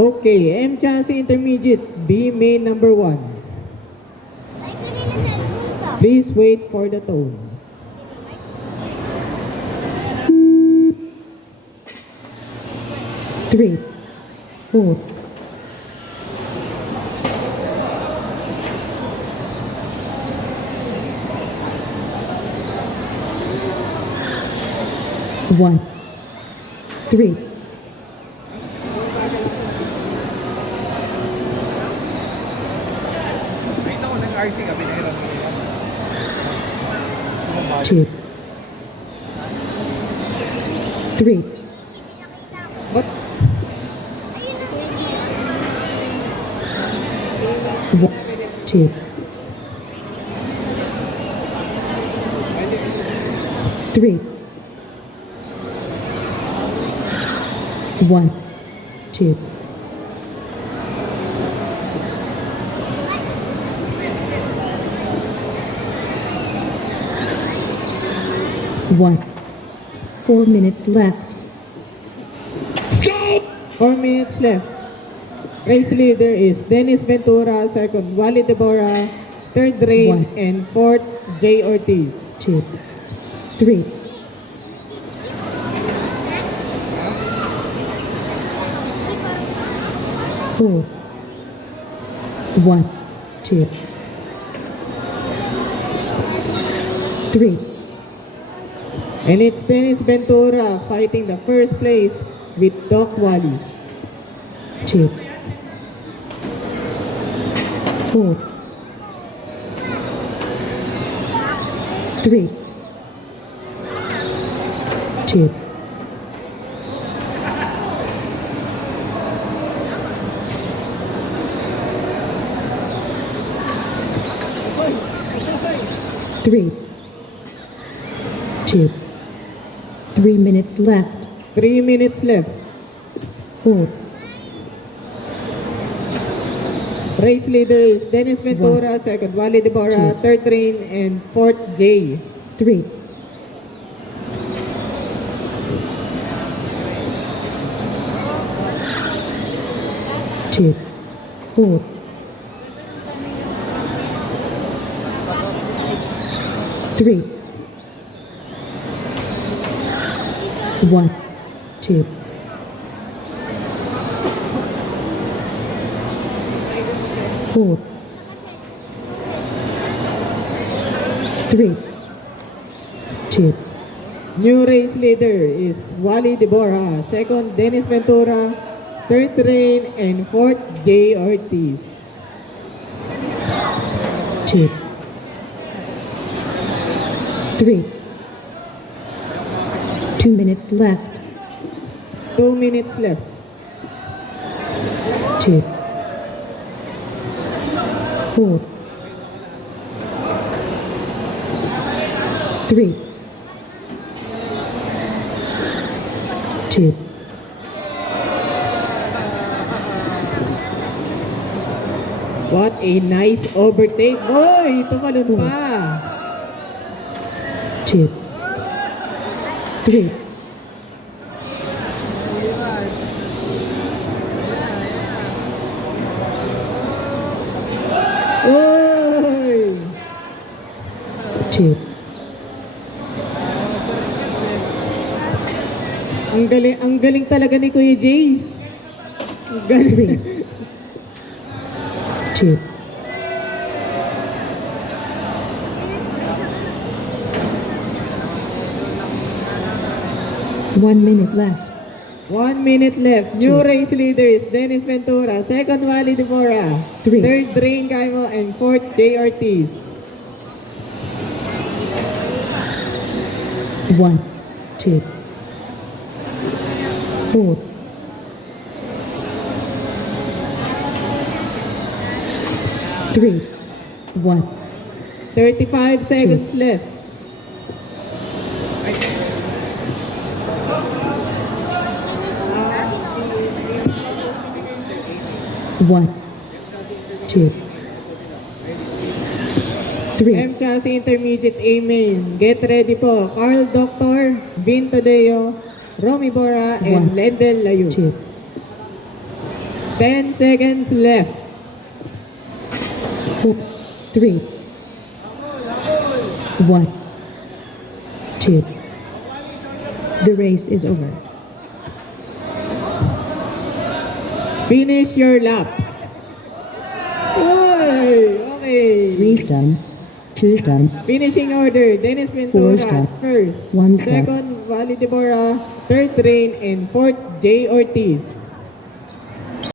Okay, M. Chance Intermediate, B main number 1. Please wait for the tone. Three, four, one, three, two, three, What? one, two, three, one, two, one. 4 minutes left. 4 minutes left. Race leader is Dennis Ventura, second Wally Deborah, third Rain, One. and fourth Jay Ortiz. Two, three, four, one, two, three, And it's Dennis Ventura fighting the first place with Doc Wally. two, four, three, two, three, two. 3 minutes left. 3 minutes left. Four, Race leader is Dennis Ventura, second Wally Deborah, Two. third Rain, and fourth Jay. three, two, four, three, one, two, four, three, two, New race leader is Wally Deborah, second Dennis Ventura, third Rain, and fourth Jay Ortiz. two, three. 2 minutes left. 2 minutes left. Two, four, three, two, What a nice overtake. Boy, tumalon pa. two, three, Oy! two, Ang galing talaga ni Kuya Jay. Ang galing. two, one minute left. 1 minute left. New Two. race leaders, Dennis Ventura, second Wally Deborah, Three. third Drain Caimo, and fourth Jay Ortiz. One, two, four, three, one, 35 seconds left. one, two, three, M. Chassis Intermediate A main. Get ready po. Carl Doctor, Vin Tadeo, Romy Bora, and One. Lendel Layo. two, 10 seconds left. 4, 3, 1, chip. The race is over. Finish your laps. Uy! Okay. 3 done, 2 done, Finishing order, Dennis Ventura shot. first. One shot. Second, Wally Deborah. Third, Rain. And fourth, Jay Ortiz.